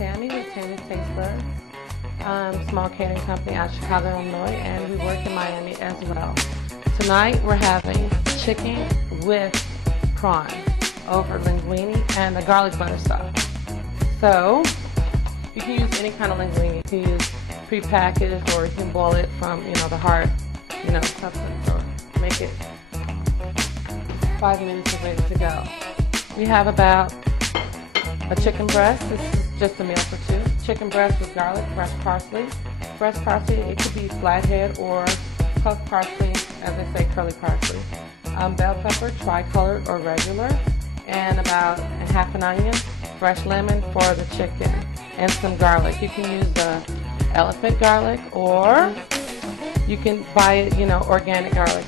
Tammy with Tammy's Taste Buds, small catering company out of Chicago, Illinois, and we work in Miami as well. Tonight we're having chicken with prawn over linguine and a garlic butter sauce. So you can use any kind of linguine. You can use prepackaged, or you can boil it from the hard substance, or make it 5 minutes and ready to go. We have about a chicken breast. This is just a meal for two. Chicken breast with garlic, fresh parsley. Fresh parsley, it could be flathead or puffed parsley, as they say, curly parsley. Bell pepper, tricolored or regular, and about a half an onion, fresh lemon for the chicken, and some garlic. You can use the elephant garlic, or you can buy it, organic garlic.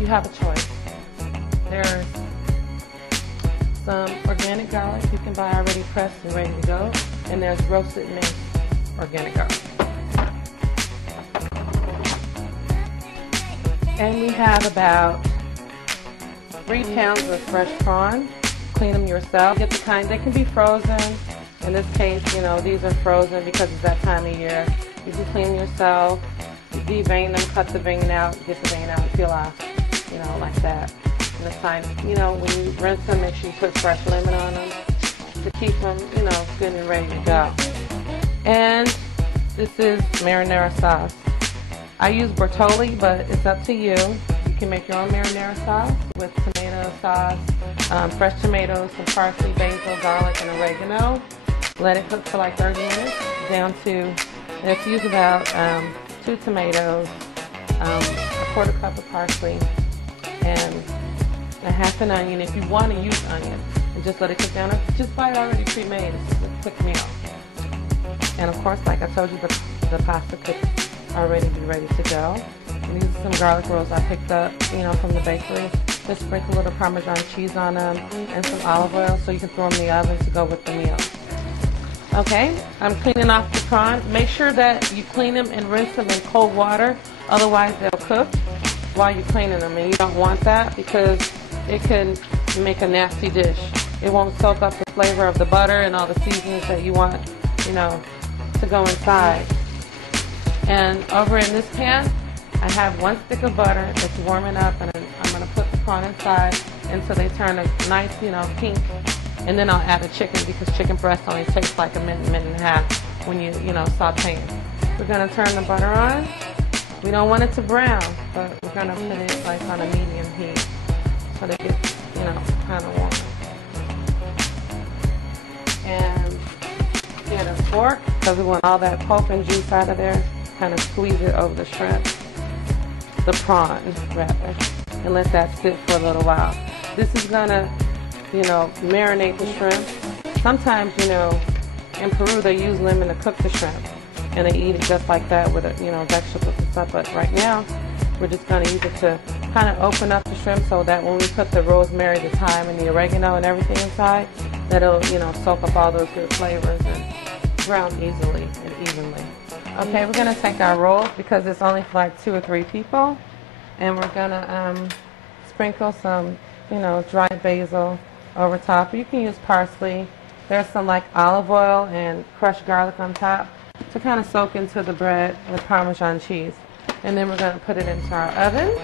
You have a choice. There's some organic garlic you can buy already pressed and ready to go, and there's roasted minced organic garlic. And we have about 3 pounds of fresh prawn. Clean them yourself. Get the kind, they can be frozen. In this case, these are frozen because it's that time of year. You can clean them yourself. You devein them, cut the vein out, get the vein out, and peel off, like that. And it's time, when you rinse them, make sure you put fresh lemon on them to keep them, good and ready to go. And this is marinara sauce. I use Bertolli, but it's up to you. You can make your own marinara sauce with tomato sauce, fresh tomatoes, some parsley, basil, garlic, and oregano. Let it cook for like 30 minutes, down to, let's use about 2 tomatoes, a quarter cup of parsley, and a half an onion if you want to use onion, and just let it cook down. Or just buy it already pre-made. It's just a quick meal. And of course, like I told you, the pasta could already be ready to go. And these are some garlic rolls I picked up, from the bakery. Just sprinkle a little Parmesan cheese on them and some olive oil so you can throw them in the oven to go with the meal. Okay, I'm cleaning off the prawn. Make sure that you clean them and rinse them in cold water, otherwise they'll cook while you're cleaning them, and you don't want that because it can make a nasty dish. It won't soak up the flavor of the butter and all the seasonings that you want, to go inside. And over in this pan, I have 1 stick of butter. It's warming up, and I'm going to put the prawn inside until they turn a nice, pink. And then I'll add the chicken, because chicken breast only takes like a minute and a half when you, sauteing. We're going to turn the butter on. We don't want it to brown, but we're going to put it like on a medium heat so that it gets, kind of warm. And get a fork, because we want all that pulp and juice out of there. Kind of squeeze it over the shrimp, the prawn rather, and let that sit for a little while. This is going to marinate the shrimp. Sometimes, in Peru they use lemon to cook the shrimp, and they eat it just like that with vegetables and stuff. But right now, we're just going to use it to kind of open up the shrimp so that when we put the rosemary, the thyme, and the oregano and everything inside, that it'll, soak up all those good flavors and brown easily and evenly. Okay, we're going to take our rolls, because it's only for like 2 or 3 people, and we're going to sprinkle some, dried basil over top. You can use parsley. There's some like olive oil and crushed garlic on top to kind of soak into the bread with Parmesan cheese. And then we're going to put it into our oven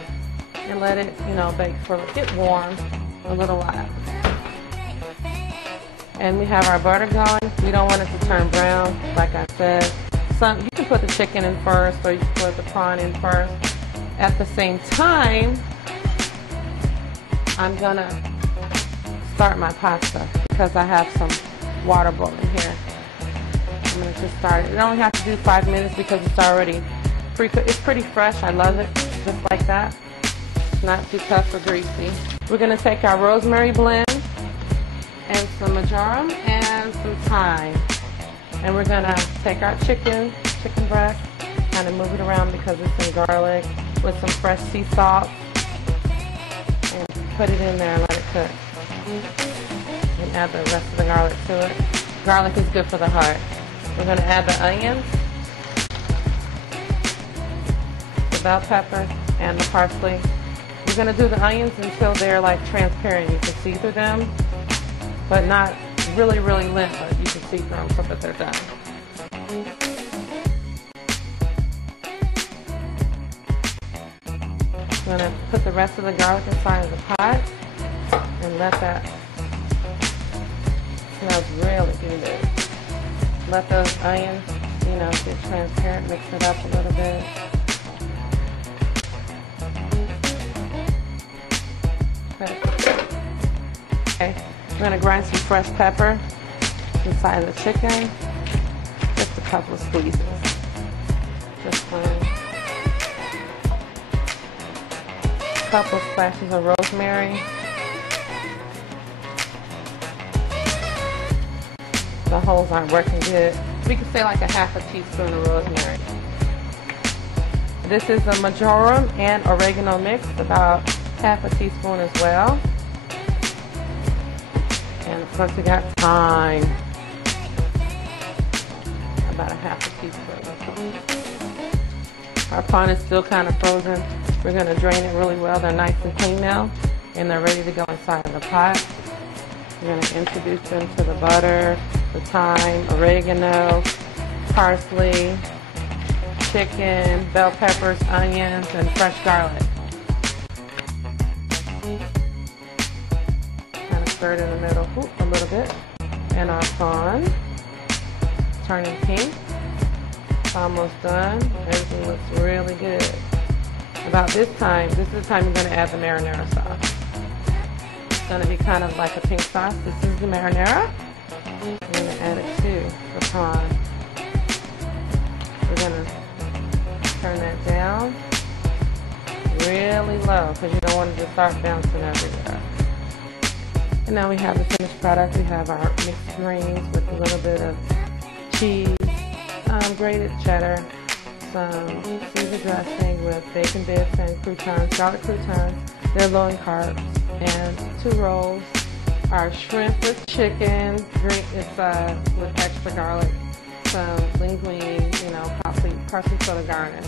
and let it, bake get warm a little while. And we have our butter going. We don't want it to turn brown, like I said. You can put the chicken in first, or you can put the prawn in first. At the same time, I'm going to start my pasta, because I have some water boiling here. I'm going to just start it. You only have to do 5 minutes because it's already pre-cooked. It's pretty fresh. I love it just like that. It's not too tough or greasy. We're going to take our rosemary blend and some marjoram and some thyme. And we're going to take our chicken breast, kind of move it around because it's in garlic, with some fresh sea salt, and put it in there and let it cook. And add the rest of the garlic to it. Garlic is good for the heart. We're going to add the onions, the bell pepper, and the parsley. We're going to do the onions until they're like transparent. You can see through them, but not really, really limp, but you can see through them so that they're done. I'm going to put the rest of the garlic inside of the pot and let that, smells really good. Let those onions, get transparent, mix it up a little bit. Okay, we're going to grind some fresh pepper inside of the chicken. Just a couple of squeezes. Just fine. A couple of splashes of rosemary. The holes aren't working good. We could say like a half a teaspoon of rosemary. This is a marjoram and oregano mix, about half a teaspoon as well. And of course we got thyme, about a half a teaspoon. Our prawn is still kind of frozen. We're going to drain it really well. They're nice and clean now, and they're ready to go inside of the pot. We're going to introduce them to the butter, the thyme, oregano, parsley, chicken, bell peppers, onions, and fresh garlic. Kind of stir it in the middle a little bit. And our prawn, turning pink. It's almost done. Everything looks really good. About this time, this is the time you're going to add the marinara sauce. It's going to be kind of like a pink sauce. This is the marinara. We're going to add it to the prawn. We're going to turn that down really low because you don't want it to start bouncing everywhere. And now we have the finished product. We have our mixed greens with a little bit of cheese, grated cheddar, some Caesar dressing with bacon bits and croutons, garlic croutons. They're low in carbs. And 2 rolls. Our shrimp with chicken, it's with extra garlic, some linguine, parsley for the garnish.